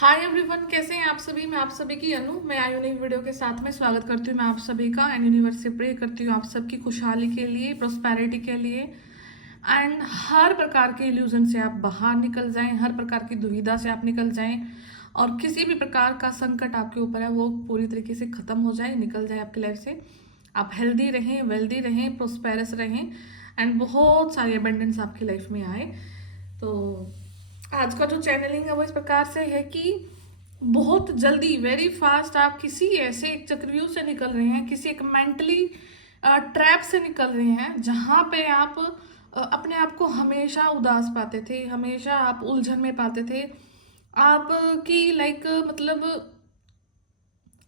Hi everyone, कैसे हैं आप सभी। मैं आप सभी की अनु, मैं आई नई वीडियो के साथ में स्वागत करती हूँ मैं आप सभी का। एंड यूनिवर्स से प्रे करती हूँ आप सबकी खुशहाली के लिए, प्रोस्पेरिटी के लिए एंड हर प्रकार के इल्यूजन से आप बाहर निकल जाएं, हर प्रकार की दुविधा से आप निकल जाएं और किसी भी प्रकार का संकट आपके ऊपर है वो पूरी तरीके से खत्म हो जाए, निकल जाए आपकी लाइफ से। आप हेल्दी रहें, वेल्दी रहें, प्रोस्पेरस रहें एंड बहुत सारी अबेंडेंस आपकी लाइफ में आए। तो आज का जो चैनलिंग है वो इस प्रकार से है कि बहुत जल्दी, वेरी फास्ट आप किसी ऐसे एक चक्रव्यूह से निकल रहे हैं, किसी एक मेंटली ट्रैप से निकल रहे हैं जहाँ पे आप अपने आप को हमेशा उदास पाते थे, हमेशा आप उलझन में पाते थे। आपकी लाइक मतलब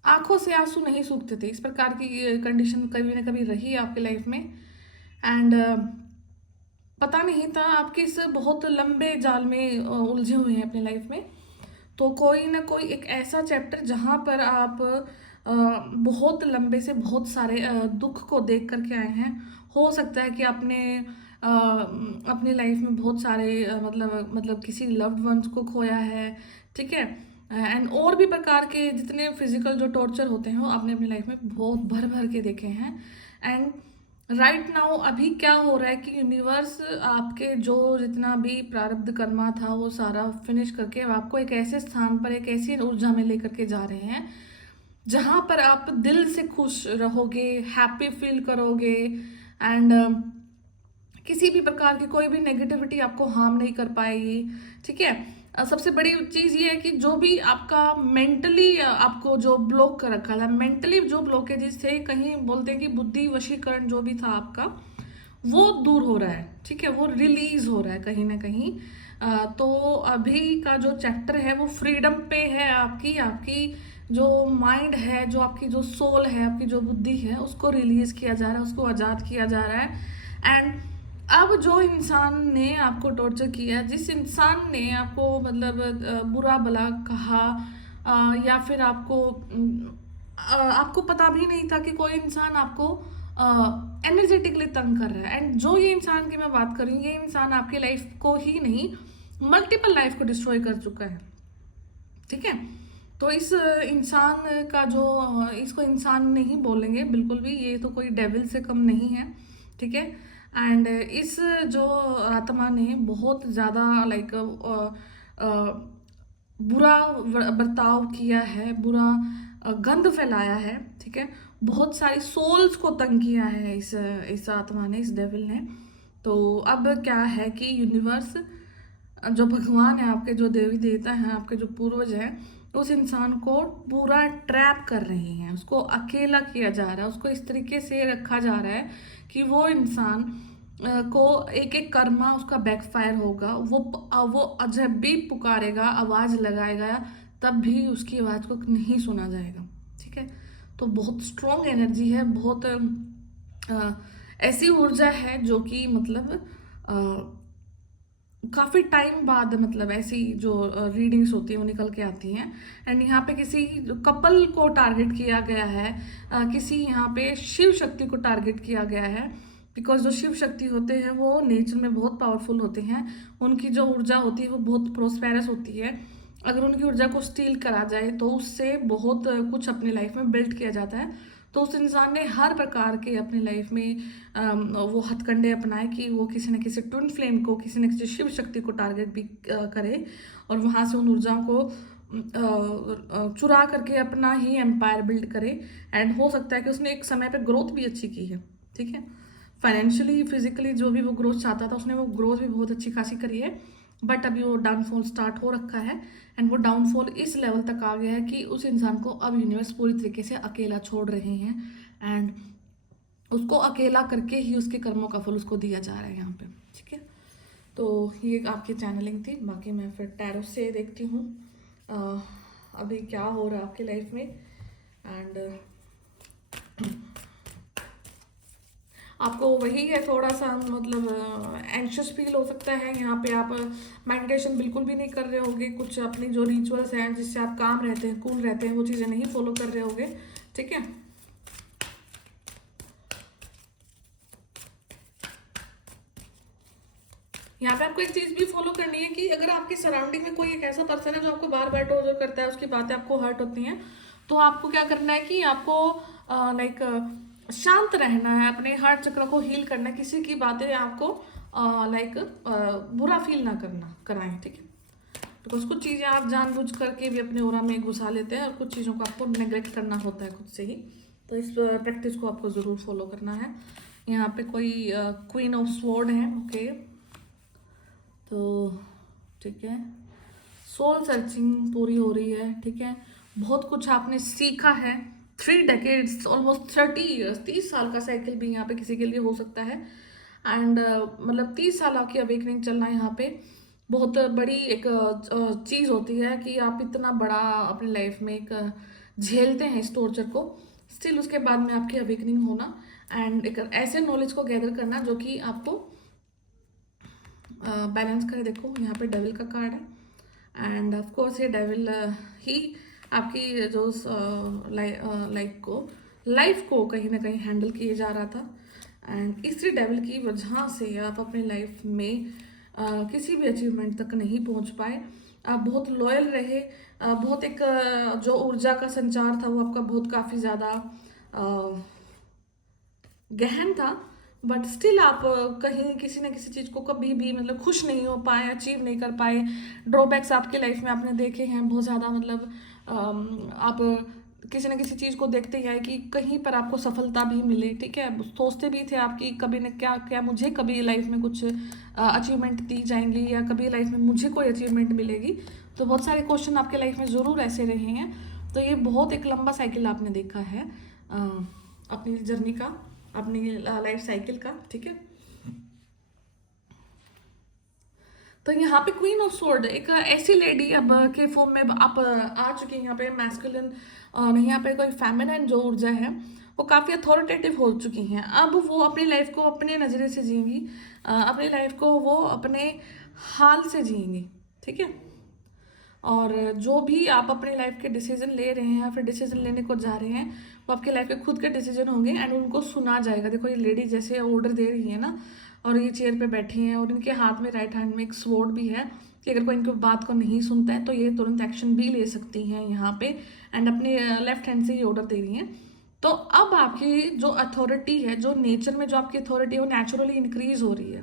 आंखों से आंसू नहीं सूखते थे, इस प्रकार की कंडीशन कभी ना कभी रही आपकी लाइफ में। एंड पता नहीं था आप किस बहुत लंबे जाल में उलझे हुए हैं अपनी लाइफ में। तो कोई ना कोई एक ऐसा चैप्टर जहाँ पर आप बहुत लंबे से बहुत सारे दुख को देख करके आए हैं। हो सकता है कि आपने अपनी लाइफ में बहुत सारे मतलब किसी लव्ड वंस को खोया है, ठीक है। एंड और भी प्रकार के जितने फिजिकल जो टॉर्चर होते हैं वो आपने अपनी लाइफ में बहुत भर भर के देखे हैं। एंड राइट नाउ अभी क्या हो रहा है कि यूनिवर्स आपके जो जितना भी प्रारब्ध कर्मा था वो सारा फिनिश करके अब आपको एक ऐसे स्थान पर, एक ऐसी ऊर्जा में लेकर के जा रहे हैं जहां पर आप दिल से खुश रहोगे, हैप्पी फील करोगे एंड किसी भी प्रकार की कोई भी नेगेटिविटी आपको हार्म नहीं कर पाएगी, ठीक है। सबसे बड़ी चीज ये है कि जो भी आपका मेंटली आपको जो ब्लॉक कर रखा था, मेंटली जो ब्लॉकेजेस थे, कहीं बोलते हैं कि बुद्धि वशीकरण जो भी था आपका, वो दूर हो रहा है, ठीक है, वो रिलीज हो रहा है कहीं ना कहीं। तो अभी का जो चैप्टर है वो फ्रीडम पे है। आपकी आपकी जो माइंड है, जो आपकी जो सोल है, आपकी जो बुद्धि है, उसको रिलीज किया जा रहा है, उसको आज़ाद किया जा रहा है। एंड अब जो इंसान ने आपको टॉर्चर किया, जिस इंसान ने आपको मतलब बुरा भला कहा, या फिर आपको पता भी नहीं था कि कोई इंसान आपको एनर्जेटिकली तंग कर रहा है। एंड जो ये इंसान की मैं बात कर रही हूँ, ये इंसान आपकी लाइफ को ही नहीं, मल्टीपल लाइफ को डिस्ट्रॉय कर चुका है, ठीक है। तो इस इंसान का जो, इसको इंसान नहीं बोलेंगे बिल्कुल भी, ये तो कोई डेविल से कम नहीं है, ठीक है। एंड इस जो आत्मा ने बहुत ज़्यादा लाइक बुरा बर्ताव किया है, बुरा गंध फैलाया है, ठीक है। बहुत सारी सोल्स को तंग किया है इस आत्मा ने, इस डेविल ने। तो अब क्या है कि यूनिवर्स, जो भगवान है आपके, जो देवी देवता हैं आपके, जो पूर्वज हैं, उस इंसान को पूरा ट्रैप कर रहे हैं, उसको अकेला किया जा रहा है, उसको इस तरीके से रखा जा रहा है कि वो इंसान को एक एक कर्मा उसका बैकफायर होगा। वो जब भी पुकारेगा, आवाज लगाएगा, तब भी उसकी आवाज को नहीं सुना जाएगा, ठीक है। तो बहुत स्ट्रॉन्ग एनर्जी है, बहुत ऐसी ऊर्जा है जो कि मतलब काफ़ी टाइम बाद मतलब ऐसी जो रीडिंग्स होती हैं वो निकल के आती हैं। एंड यहाँ पे किसी कपल को टारगेट किया गया है, किसी यहाँ पे शिव शक्ति को टारगेट किया गया है। बिकॉज जो शिव शक्ति होते हैं वो नेचर में बहुत पावरफुल होते हैं, उनकी जो ऊर्जा होती है वो बहुत प्रोस्पेरस होती है। अगर उनकी ऊर्जा को स्टील करा जाए तो उससे बहुत कुछ अपनी लाइफ में बिल्ड किया जाता है। तो उस इंसान ने हर प्रकार के अपनी लाइफ में वो हथकंडे अपनाए कि वो किसी न किसी ट्विन फ्लेम को, किसी न किसी शिव शक्ति को टारगेट भी करे और वहाँ से उन ऊर्जाओं को चुरा करके अपना ही एम्पायर बिल्ड करे। एंड हो सकता है कि उसने एक समय पे ग्रोथ भी अच्छी की है, ठीक है। फाइनेंशियली, फिजिकली जो भी वो ग्रोथ चाहता था, उसने वो ग्रोथ भी बहुत अच्छी खासी करी है। बट अभी वो डाउनफॉल स्टार्ट हो रखा है। एंड वो डाउनफॉल इस लेवल तक आ गया है कि उस इंसान को अब यूनिवर्स पूरी तरीके से अकेला छोड़ रहे हैं। एंड उसको अकेला करके ही उसके कर्मों का फल उसको दिया जा रहा है यहाँ पे, ठीक है। तो ये आपकी चैनलिंग थी, बाकी मैं फिर टैरो से देखती हूँ अभी क्या हो रहा है आपकी लाइफ में। एंड आपको वही है, थोड़ा सा मतलब एंशियस फील हो सकता है। यहाँ पे आप मेडिटेशन बिल्कुल भी नहीं कर रहे होगे, कुछ अपनी जो रिचुअल्स हैं जिससे आप काम रहते हैं, कूल रहते हैं, वो चीज़ें नहीं फॉलो कर रहे होगे, ठीक है। यहाँ पे आपको एक चीज़ भी फॉलो करनी है कि अगर आपकी सराउंडिंग में कोई एक ऐसा पर्सन है जो आपको बार बार टॉर्चर करता है, उसकी बातें आपको हर्ट होती हैं, तो आपको क्या करना है कि आपको लाइक शांत रहना है, अपने हार्ट चक्र को हील करना है, किसी की बातें आपको लाइक बुरा फील ना करना कराएं, ठीक है। बिकॉज कुछ चीज़ें आप जानबूझ करके भी अपने ओरा में घुसा लेते हैं और कुछ चीज़ों को आपको नेग्लेक्ट करना होता है खुद से ही। तो इस प्रैक्टिस को आपको ज़रूर फॉलो करना है। यहाँ पे कोई क्वीन ऑफ स्वॉर्ड है, ओके, तो ठीक है, सोल सर्चिंग पूरी हो रही है, ठीक है, बहुत कुछ आपने सीखा है। 3 डेकेड्स, ऑलमोस्ट 30 ईयर्स, 30 साल का साइकिल भी यहाँ पे किसी के लिए हो सकता है। एंड मतलब 30 साल आपकी अवेकनिंग चलना यहाँ पे बहुत बड़ी एक चीज़ होती है कि आप इतना बड़ा अपनी लाइफ में एक झेलते हैं इस टॉर्चर को, स्टिल उसके बाद में आपकी अवेकनिंग होना एंड एक ऐसे नॉलेज को गैदर करना जो कि आपको बैलेंस करे। देखो यहाँ पे डेविल का कार्ड है एंड ऑफ कोर्स ये डेविल ही आपकी जो लाइफ को कहीं ना कहीं हैंडल किए जा रहा था। एंड इसी डेविल की वजह से आप अपनी लाइफ में किसी भी अचीवमेंट तक नहीं पहुंच पाए। आप बहुत लॉयल रहे, बहुत एक जो ऊर्जा का संचार था वो आपका बहुत काफ़ी ज़्यादा गहन था, बट स्टिल आप कहीं किसी न किसी चीज़ को कभी भी मतलब खुश नहीं हो पाए, अचीव नहीं कर पाए। ड्रॉबैक्स आपके लाइफ में आपने देखे हैं बहुत ज़्यादा, मतलब आप किसी न किसी चीज़ को देखते ही आए कि कहीं पर आपको सफलता भी मिले, ठीक है, सोचते भी थे आपकी कभी न क्या क्या मुझे कभी लाइफ में कुछ अचीवमेंट दी जाएंगी या कभी लाइफ में मुझे कोई अचीवमेंट मिलेगी। तो बहुत सारे क्वेश्चन आपके लाइफ में ज़रूर ऐसे रहे हैं। तो ये बहुत एक लंबा साइकिल आपने देखा है अपनी जर्नी का, अपनी लाइफ साइकिल का, ठीक है। तो यहाँ पे क्वीन ऑफ स्वॉर्ड एक ऐसी लेडी अब के फॉर्म में आप आ चुकी हैं। यहाँ पे मैस्कुलिन नहीं, यहाँ पे कोई फेमिनिन जो ऊर्जा है वो काफ़ी अथॉरिटेटिव हो चुकी हैं। अब वो अपनी लाइफ को अपने नज़रिए से जिएंगी, अपनी लाइफ को वो अपने हाल से जिएंगी, ठीक है। और जो भी आप अपने लाइफ के डिसीजन ले रहे हैं या फिर डिसीजन लेने को जा रहे हैं वो आपके लाइफ के खुद के डिसीजन होंगे एंड उनको सुना जाएगा। देखो ये लेडी जैसे ऑर्डर दे रही है ना, और ये चेयर पे बैठी हैं और इनके हाथ में राइट हैंड में एक स्वॉर्ड भी है कि अगर कोई इनकी बात को नहीं सुनता है तो ये तुरंत एक्शन भी ले सकती हैं यहाँ पे, एंड अपने लेफ्ट हैंड से ये ऑर्डर दे रही हैं। तो अब आपकी जो अथॉरिटी है, जो नेचर में जो आपकी अथॉरिटी है वो नेचुरली इंक्रीज हो रही है,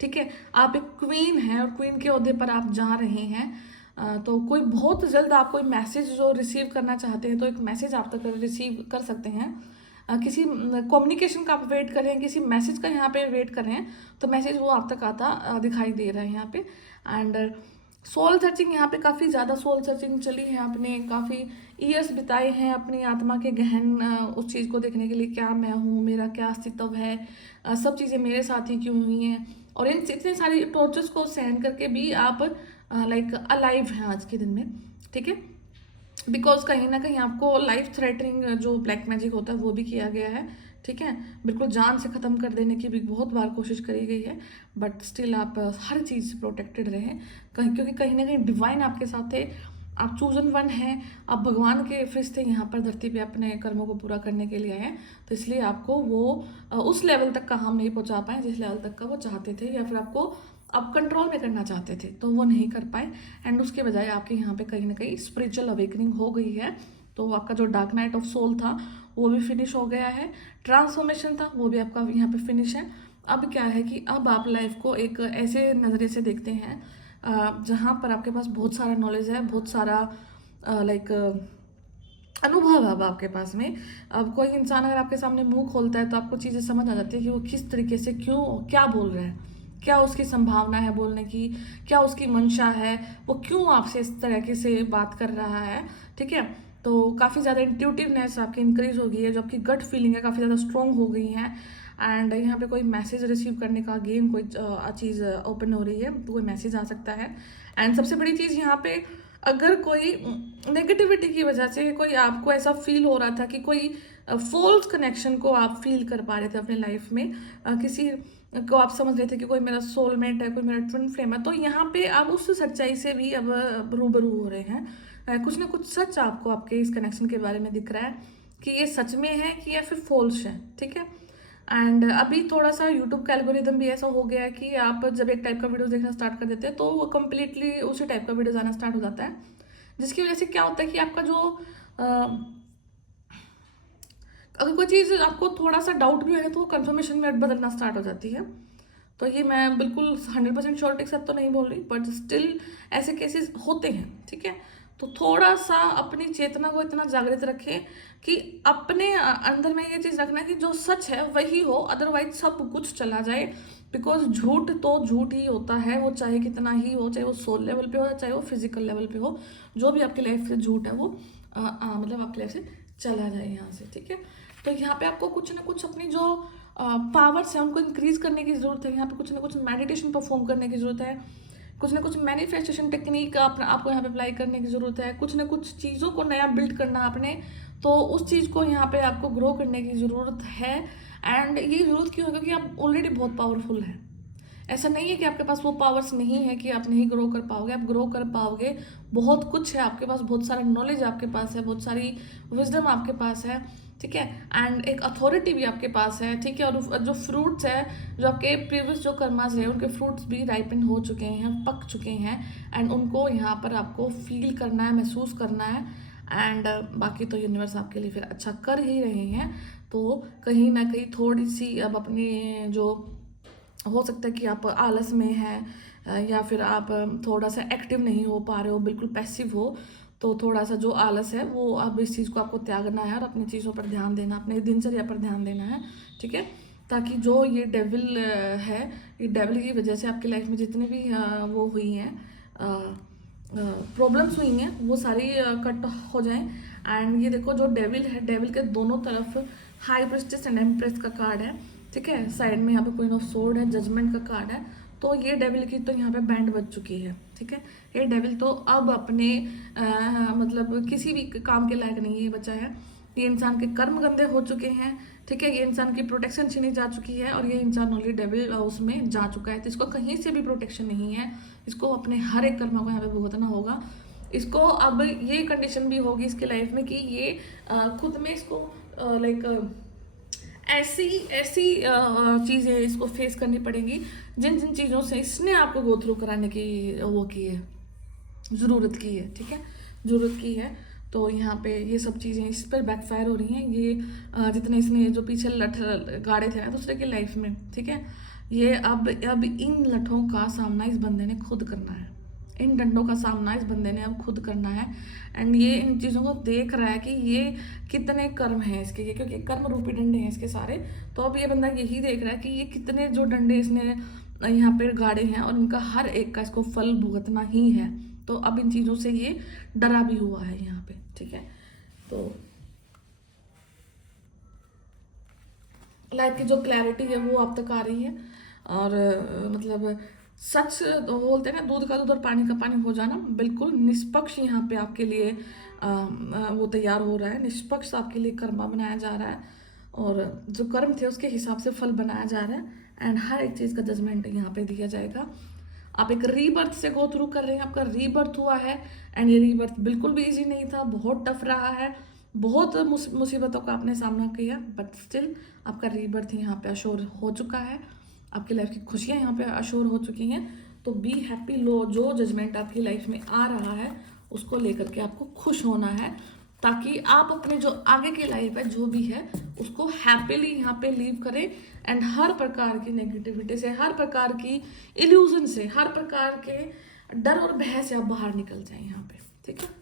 ठीक है। आप एक क्वीन हैं और क्वीन के ओहदे पर आप जा रहे हैं। तो कोई बहुत जल्द आप कोई मैसेज जो रिसीव करना चाहते हैं तो एक मैसेज आप तक रिसीव कर सकते हैं। किसी कम्युनिकेशन का आप वेट कर रहे हैं, किसी मैसेज का यहाँ पे वेट कर रहे हैं तो मैसेज वो आप तक आता दिखाई दे रहा है यहाँ पे। एंड सोल सर्चिंग यहाँ पे काफ़ी ज़्यादा सोल सर्चिंग चली है, आपने काफ़ी ईयर्स बिताए हैं अपनी आत्मा के गहन उस चीज़ को देखने के लिए, क्या मैं हूँ, मेरा क्या अस्तित्व है, सब चीज़ें मेरे साथ ही क्यों हुई हैं, और इन इतने सारे टॉर्चर्स को सहन करके भी आप लाइक अलाइव हैं आज के दिन में, ठीक है। बिकॉज कहीं ना कहीं आपको लाइफ थ्रेटनिंग जो ब्लैक मैजिक होता है वो भी किया गया है, ठीक है। बिल्कुल जान से ख़त्म कर देने की भी बहुत बार कोशिश करी गई है, बट स्टिल आप हर चीज़ से प्रोटेक्टेड रहें कहीं, क्योंकि कहीं ना कहीं डिवाइन आपके साथ थे, आप चूजन वन हैं, आप भगवान के फरिश्ते यहाँ पर धरती पे अपने कर्मों को पूरा करने के लिए आए हैं। तो इसलिए आपको वो उस लेवल तक का हम नहीं पहुँचा पाए जिस लेवल तक का वो चाहते थे, या फिर आपको आप कंट्रोल में करना चाहते थे तो वो नहीं कर पाए। एंड उसके बजाय आपके यहाँ पे कहीं ना कहीं स्पिरिचुअल अवेकनिंग हो गई है। तो आपका जो डार्क नाइट ऑफ सोल था वो भी फिनिश हो गया है, ट्रांसफॉर्मेशन था वो भी आपका यहाँ पे फिनिश है। अब क्या है कि अब आप लाइफ को एक ऐसे नज़रिए से देखते हैं जहाँ पर आपके पास बहुत सारा नॉलेज है, बहुत सारा लाइक अनुभव है अब आपके पास में। अब कोई इंसान अगर आपके सामने मुंह खोलता है तो आपको चीज़ें समझ आ जाती है कि वो किस तरीके से क्यों क्या बोल रहा है, क्या उसकी संभावना है बोलने की, क्या उसकी मंशा है, वो क्यों आपसे इस तरीके से बात कर रहा है, ठीक है। तो काफ़ी ज़्यादा इंट्यूटिवनेस आपकी इंक्रीज हो गई है, जो आपकी गट फीलिंग है काफ़ी ज़्यादा स्ट्रॉन्ग हो गई है। एंड यहाँ पे कोई मैसेज रिसीव करने का अगेन कोई चीज़ ओपन हो रही है तो कोई मैसेज आ सकता है। एंड सबसे बड़ी चीज़ यहाँ पे, अगर कोई नेगेटिविटी की वजह से कोई आपको ऐसा फील हो रहा था कि कोई फॉल्स कनेक्शन को आप फील कर पा रहे थे अपने लाइफ में, किसी को आप समझ रहे थे कि कोई मेरा सोलमेट है, कोई मेरा ट्विन फ्लेम है, तो यहाँ पे आप उस सच्चाई से भी अब रूबरू हो रहे हैं। कुछ ना कुछ सच आपको आपके इस कनेक्शन के बारे में दिख रहा है कि ये सच में है कि या फिर फॉल्स है, ठीक है। एंड अभी थोड़ा सा यूट्यूब का एल्गोरिदम भी ऐसा हो गया है कि आप जब एक टाइप का वीडियो देखना स्टार्ट कर देते हैं तो वो कम्प्लीटली उसी टाइप का वीडियो आना स्टार्ट हो जाता है, जिसकी वजह से क्या होता है कि आपका जो अगर कोई चीज़ आपको थोड़ा सा डाउट भी है तो वो कंफर्मेशन में बदलना स्टार्ट हो जाती है। तो ये मैं बिल्कुल 100% श्योरिटी के साथ तो नहीं बोल रही, बट स्टिल ऐसे केसेस होते हैं, ठीक है। तो थोड़ा सा अपनी चेतना को इतना जागृत रखें कि अपने अंदर में ये चीज़ रखना कि जो सच है वही हो, अदरवाइज सब कुछ चला जाए। बिकॉज झूठ तो झूठ ही होता है, वो चाहे कितना ही हो, चाहे वो सोल लेवल पे हो चाहे वो फिजिकल लेवल पे हो, जो भी आपकी लाइफ से झूठ है वो मतलब आपकी लाइफ से चला जाए यहाँ से, ठीक है। तो यहाँ पे आपको कुछ ना कुछ अपनी जो पावर्स है उनको इंक्रीज करने की ज़रूरत है। यहाँ पे कुछ ना कुछ मेडिटेशन परफॉर्म करने की ज़रूरत है, कुछ ना कुछ मैनिफेस्टेशन टेक्निक आपको यहाँ पे अप्लाई करने की ज़रूरत है, कुछ ना कुछ चीज़ों को नया बिल्ड करना आपने, तो उस चीज़ को यहाँ पे आपको ग्रो करने की ज़रूरत है। एंड ये ज़रूरत क्यों है? क्योंकि आप ऑलरेडी बहुत पावरफुल हैं। ऐसा नहीं है कि आपके पास वो पावर्स नहीं है कि आप नहीं ग्रो कर पाओगे, आप ग्रो कर पाओगे। बहुत कुछ है आपके पास, बहुत सारा नॉलेज आपके पास है, बहुत सारी विजडम आपके पास है, ठीक है। एंड एक अथॉरिटी भी आपके पास है, ठीक है। और जो फ्रूट्स है, जो आपके प्रीवियस जो कर्मास है उनके फ्रूट्स भी राइपन हो चुके हैं, पक चुके हैं, एंड उनको यहाँ पर आपको फील करना है, महसूस करना है। एंड बाकी तो यूनिवर्स आपके लिए फिर अच्छा कर ही रहे हैं। तो कहीं ना कहीं थोड़ी सी अब अपने जो हो सकता है कि आप आलस में हैं या फिर आप थोड़ा सा एक्टिव नहीं हो पा रहे हो, बिल्कुल पैसिव हो, तो थोड़ा सा जो आलस है वो अब इस चीज़ को आपको त्यागना है और अपनी चीज़ों पर ध्यान देना, अपने दिनचर्या पर ध्यान देना है, ठीक है। ताकि जो ये डेविल है, ये डेविल की वजह से आपकी लाइफ में जितने भी वो हुई हैं प्रॉब्लम्स हुई हैं वो सारी कट हो जाएं। एंड ये देखो जो डेविल है, डेविल के दोनों तरफ हाई प्रिस्टेस एंड एम्प्रेस का कार्ड है, ठीक है। साइड में यहाँ पे क्वीन ऑफ सोर्ड है, जजमेंट का कार्ड है। तो ये डेविल की तो यहाँ पे बैंड बज चुकी है, ठीक है। ये डेविल तो अब अपने मतलब किसी भी काम के लायक नहीं है बचा है। ये इंसान के कर्म गंदे हो चुके हैं, ठीक है। ये इंसान की प्रोटेक्शन छीनी जा चुकी है और ये इंसान ओनली डेविल उसमें जा चुका है, तो इसको कहीं से भी प्रोटेक्शन नहीं है। इसको अपने हर एक कर्म को यहाँ पे भुगतना होगा। इसको अब ये कंडीशन भी होगी इसके लाइफ में कि ये खुद में इसको लाइक ऐसी ऐसी चीज़ें इसको फेस करनी पड़ेंगी जिन जिन चीज़ों से इसने आपको गो थ्रू कराने की वो की है, ज़रूरत की है, ठीक है, ज़रूरत की है। तो यहाँ पे ये सब चीज़ें इस पर बैकफायर हो रही हैं। ये जितने इसने जो पीछे लठ गाड़े थे ना दूसरे की लाइफ में, ठीक है, ये अब इन लठों का सामना इस बंदे ने खुद करना है, इन डंडों का सामना इस बंदे ने अब खुद करना है। एंड ये इन चीज़ों को देख रहा है कि ये कितने कर्म हैं इसके, ये क्योंकि कर्म रूपी डंडे हैं इसके सारे। तो अब ये बंदा यही देख रहा है कि ये कितने जो डंडे इसने यहाँ पे गाड़े हैं और इनका हर एक का इसको फल भुगतना ही है। तो अब इन चीज़ों से ये डरा भी हुआ है यहाँ पे, ठीक है। तो लाइफ की जो क्लैरिटी है वो आप तक आ रही है। और मतलब सच बोलते हैं ना, दूध का दूध और पानी का पानी हो जाना, बिल्कुल निष्पक्ष यहाँ पे आपके लिए वो तैयार हो रहा है। निष्पक्ष आपके लिए कर्मा बनाया जा रहा है और जो कर्म थे उसके हिसाब से फल बनाया जा रहा है। एंड हर एक चीज़ का जजमेंट यहाँ पे दिया जाएगा। आप एक रीबर्थ से गो थ्रू कर रहे हैं, आपका रीबर्थ हुआ है। एंड ये रीबर्थ बिल्कुल भी इजी नहीं था, बहुत टफ रहा है, बहुत मुसीबतों का आपने सामना किया, बट स्टिल आपका रीबर्थ यहाँ पे अश्योर हो चुका है। आपकी लाइफ की खुशियाँ यहाँ पे अश्योर हो चुकी हैं। तो बी हैप्पी, लो जो जजमेंट आपकी लाइफ में आ रहा है उसको लेकर के आपको खुश होना है, ताकि आप अपने जो आगे की लाइफ है जो भी है उसको हैप्पीली यहाँ पे लीव करें। एंड हर प्रकार की नेगेटिविटी से, हर प्रकार की इल्यूजन से, हर प्रकार के डर और भय से आप बाहर निकल जाएं यहाँ पे, ठीक है।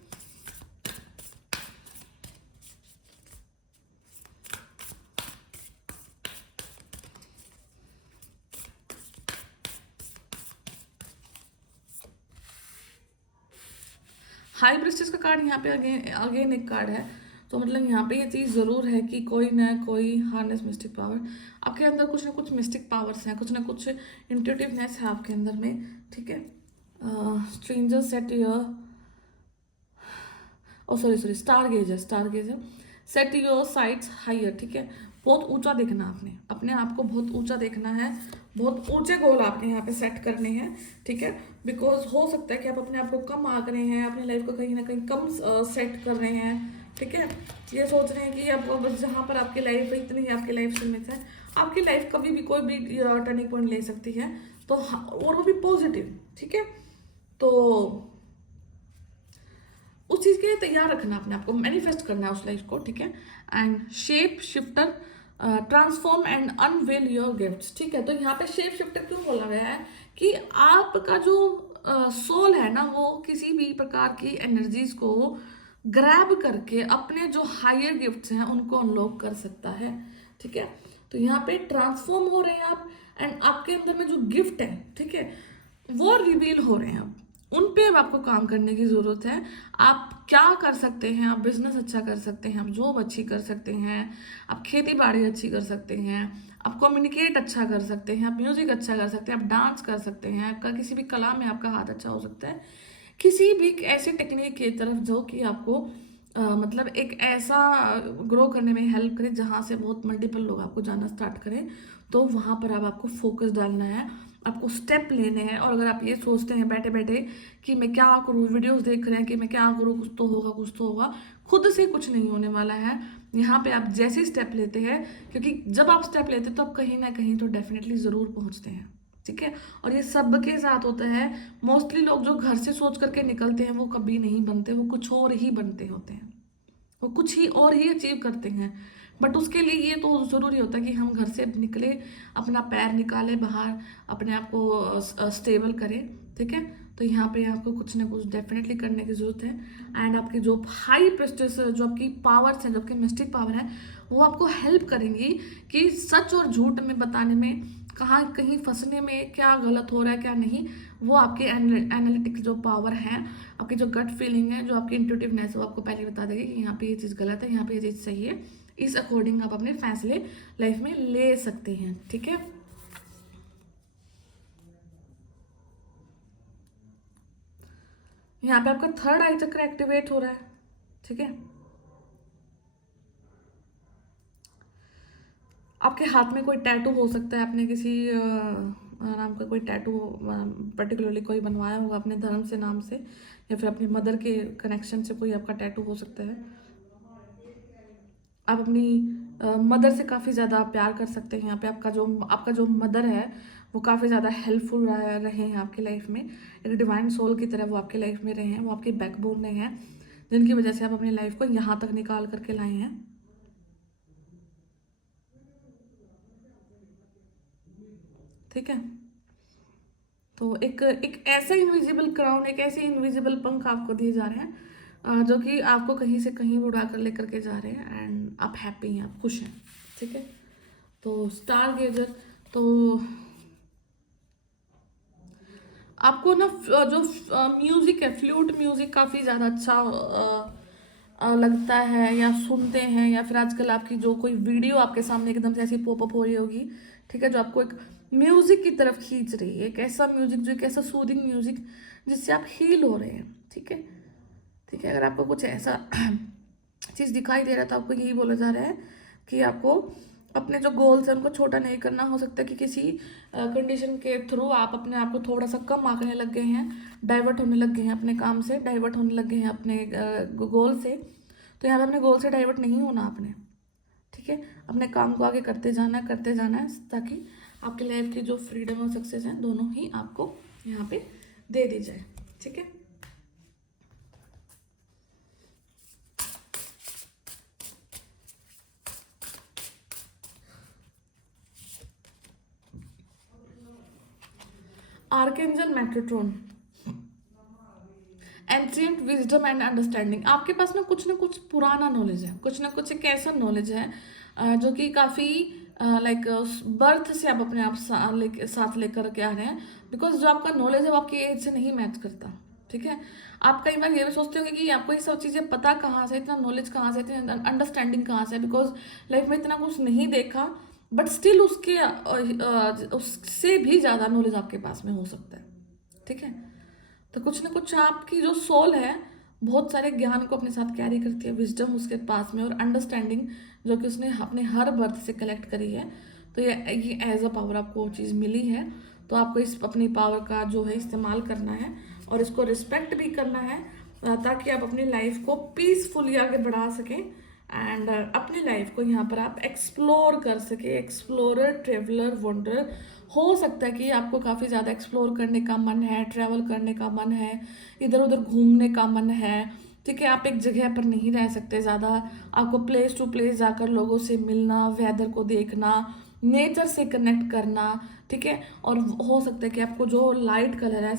हाई प्रेस्टिज का कार्ड यहाँ पे अगेन एक कार्ड है। तो मतलब यहाँ पे ये चीज़ ज़रूर है कि कोई ना कोई हार्नेस मिस्टिक पावर आपके अंदर, कुछ ना कुछ मिस्टिक पावर्स हैं, कुछ ना कुछ इंट्यूटिवनेस है आपके अंदर में, ठीक है। Stranger set your sorry star गेजर set your sites higher, ठीक है। बहुत ऊंचा देखना, आपने अपने आप को बहुत ऊंचा देखना है, बहुत ऊंचे गोल आपने यहाँ पे सेट करने हैं, ठीक है। बिकॉज हो सकता है कि आप अपने आप को कम आंक रहे हैं, अपनी लाइफ को कहीं ना कहीं कम सेट कर रहे हैं, ठीक है। ये सोच रहे हैं कि अब जहाँ पर आपकी लाइफ है इतनी ही आपकी लाइफ सीमित है। आपकी लाइफ कभी भी कोई भी टर्निंग पॉइंट ले सकती है, तो और वो भी पॉजिटिव, ठीक है। तो उस चीज़ के लिए तैयार रखना अपने आप को, मैनिफेस्ट करना है उस लाइफ को, ठीक है। And shape shifter transform and unveil your gifts, ठीक है। तो यहाँ पे शेप शिफ्टर क्यों बोला गया है कि आपका जो सोल है ना, वो किसी भी प्रकार की एनर्जीज को ग्रैब करके अपने जो हायर गिफ्ट्स हैं उनको अनलॉक कर सकता है, ठीक है। तो यहाँ पे ट्रांसफॉर्म हो रहे हैं आप, एंड आपके अंदर में जो गिफ्ट है, ठीक है, वो रिवील हो रहे हैं अब, उन पे अब आपको काम करने की ज़रूरत है। आप क्या कर सकते हैं, आप बिजनेस अच्छा कर सकते हैं, आप जॉब अच्छी कर सकते हैं, आप खेती बाड़ी अच्छी कर सकते हैं, आप कम्युनिकेट अच्छा कर सकते हैं, आप म्यूजिक अच्छा कर सकते हैं, आप डांस कर सकते हैं, आपका किसी भी कला में आपका हाथ अच्छा हो सकता है, किसी भी ऐसी टेक्निक की तरफ जो कि आपको मतलब एक ऐसा ग्रो करने में हेल्प करे जहाँ से बहुत मल्टीपल लोग आपको जाना स्टार्ट करें, तो वहाँ पर अब आपको फोकस डालना है, आपको स्टेप लेने हैं। और अगर आप ये सोचते हैं बैठे बैठे कि मैं क्या करूँ, वीडियोस देख रहे हैं कि मैं क्या करूँ, कुछ तो होगा कुछ तो होगा, खुद से कुछ नहीं होने वाला है। यहाँ पे आप जैसे स्टेप लेते हैं, क्योंकि जब आप स्टेप लेते हैं तो आप कहीं ना कहीं तो डेफिनेटली ज़रूर पहुँचते हैं, ठीक है। और ये सबके साथ होता है। मोस्टली लोग जो घर से सोच करके निकलते हैं वो कभी नहीं बनते, वो कुछ और ही बनते होते हैं, वो कुछ ही और ही अचीव करते हैं। बट उसके लिए ये तो ज़रूरी होता है कि हम घर से निकले, अपना पैर निकाले बाहर, अपने आप को स्टेबल करें, ठीक है। तो यहाँ पे आपको कुछ ना कुछ डेफिनेटली करने की ज़रूरत है। एंड आपकी जो हाई प्रेस्टिस, जो आपकी पावर्स हैं, जो आपकी मिस्टिक पावर है, वो आपको हेल्प करेंगी कि सच और झूठ में बताने में, कहाँ कहीं फंसने में, क्या गलत हो रहा है क्या नहीं, वो आपके एनालिटिक्स जो पावर है, आपकी जो गट फीलिंग है, जो आपकी इंट्यूटिवनेस है, वो आपको पहले बता देगी कि यहाँ पे ये चीज़ गलत है, यहाँ पे ये चीज़ सही है। इस अकॉर्डिंग आप अपने फैसले लाइफ में ले सकते हैं, ठीक है। यहाँ पे आपका थर्ड आई चक्र एक्टिवेट हो रहा है, ठीक है। आपके हाथ में कोई टैटू हो सकता है, आपने किसी नाम का कोई टैटू पर्टिकुलरली कोई बनवाया होगा अपने धर्म से, नाम से, या फिर अपनी मदर के कनेक्शन से कोई आपका टैटू हो सकता है। आप अपनी मदर से काफ़ी ज़्यादा प्यार कर सकते हैं। यहाँ पे आपका जो मदर है वो काफ़ी ज़्यादा हेल्पफुल रहे हैं आपकी लाइफ में, एक डिवाइन सोल की तरह वो आपकी लाइफ में रहे हैं, वो आपकी बैकबोन में हैं, जिनकी वजह से आप अपनी लाइफ को यहाँ तक निकाल करके लाए हैं, ठीक है। तो एक एक ऐसा इनविजिबल क्राउन, एक ऐसे इनविजिबल पंख आपको दिए जा रहे हैं जो कि आपको कहीं से कहीं उड़ा कर लेकर के जा रहे हैं, एंड आप हैप्पी हैं, आप खुश हैं, ठीक है। तो स्टार गेजर, तो आपको ना जो म्यूज़िक है, फ्लूट म्यूज़िक काफ़ी ज़्यादा अच्छा लगता है या सुनते हैं, या फिर आजकल आपकी जो कोई वीडियो आपके सामने एकदम से ऐसी पॉपअप हो रही होगी, ठीक है, जो आपको एक म्यूज़िक की तरफ खींच रही है, एक ऐसा म्यूज़िक जो एक ऐसा सूदिंग म्यूज़िक जिससे आप हील हो रहे हैं, ठीक है, ठीक है। अगर आपको कुछ ऐसा चीज़ दिखाई दे रहा है तो आपको यही बोला जा रहा है कि आपको अपने जो गोल्स हैं उनको छोटा नहीं करना। हो सकता है कि किसी कंडीशन के थ्रू आप अपने आप को थोड़ा सा कम आंकने लग गए हैं, डाइवर्ट होने लग गए हैं अपने काम से, डाइवर्ट होने लग गए हैं अपने गोल से। तो यहाँ पे अपने गोल से डाइवर्ट नहीं होना आपने, ठीक है। अपने काम को आगे करते जाना है, ताकि आपकी लाइफ की जो फ्रीडम और सक्सेस है दोनों ही आपको यहाँ पे दे दी जाए, ठीक है। Archangel metatron, ancient wisdom and understanding. आपके पास ना कुछ पुराना नॉलेज है, कुछ ना कुछ एक ऐसा नॉलेज है जो कि काफ़ी लाइक बर्थ से आप अपने आप साथ लेकर के आ रहे हैं, बिकॉज जो आपका नॉलेज है वो आपकी एज से नहीं मैच करता, ठीक है। आप कई बार ये भी सोचते होंगे कि आपको ये सब चीज़ें पता कहाँ से, इतना नॉलेज कहाँ से, इतनी अंडरस्टैंडिंग कहाँ से, बिकॉज लाइफ में इतना कुछ नहीं देखा, बट स्टिल उससे भी ज़्यादा नॉलेज आपके पास में हो सकता है, ठीक है। तो कुछ ना कुछ आपकी जो सोल है बहुत सारे ज्ञान को अपने साथ कैरी करती है, विजडम उसके पास में, और अंडरस्टैंडिंग जो कि उसने अपने हर बर्थ से कलेक्ट करी है। तो ये एज अ पावर आपको वो चीज़ मिली है, तो आपको इस अपनी पावर का जो है इस्तेमाल करना है, और इसको रिस्पेक्ट भी करना है, ताकि आप अपनी लाइफ को पीसफुली आगे बढ़ा सकें, एंड अपनी लाइफ को यहाँ पर आप एक्सप्लोर कर सके। Explorer, traveller, wonder. हो सकता है कि आपको काफ़ी ज़्यादा एक्सप्लोर करने का मन है, ट्रैवल करने का मन है, इधर उधर घूमने का मन है, ठीक है। आप एक जगह पर नहीं रह सकते ज़्यादा, आपको प्लेस टू प्लेस जाकर लोगों से मिलना, वेदर को देखना, नेचर से कनेक्ट करना, ठीक है। और हो सकता है कि आपको जो लाइट कलर है,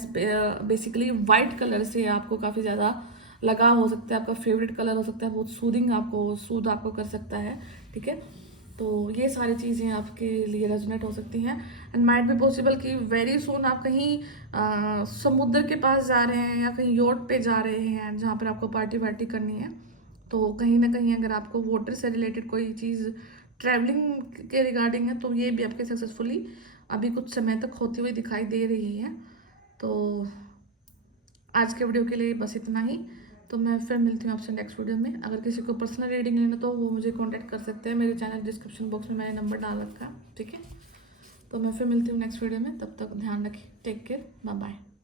बेसिकली वाइट कलर से आपको काफ़ी ज़्यादा लगाव हो सकता है, आपका फेवरेट कलर हो सकता है, बहुत सूद आपको कर सकता है, ठीक है। तो ये सारी चीज़ें आपके लिए रेजोनेट हो सकती हैं। एंड माइट बी पॉसिबल कि वेरी सून आप कहीं समुद्र के पास जा रहे हैं या कहीं योट पे जा रहे हैं जहाँ पर आपको पार्टी वार्टी करनी है। तो कहीं ना कहीं अगर आपको वाटर से रिलेटेड कोई चीज़ ट्रैवलिंग के रिगार्डिंग है तो ये भी आपके सक्सेसफुली अभी कुछ समय तक होती हुई दिखाई दे रही है। तो आज के वीडियो के लिए बस इतना ही। तो मैं फिर मिलती हूँ आपसे नेक्स्ट वीडियो में। अगर किसी को पर्सनल रीडिंग लेना तो वो मुझे कांटेक्ट कर सकते हैं, मेरे चैनल डिस्क्रिप्शन बॉक्स में मैंने नंबर डाल रखा है, ठीक है। तो मैं फिर मिलती हूँ नेक्स्ट वीडियो में, तब तक ध्यान रखिए, टेक केयर, बाय बाय।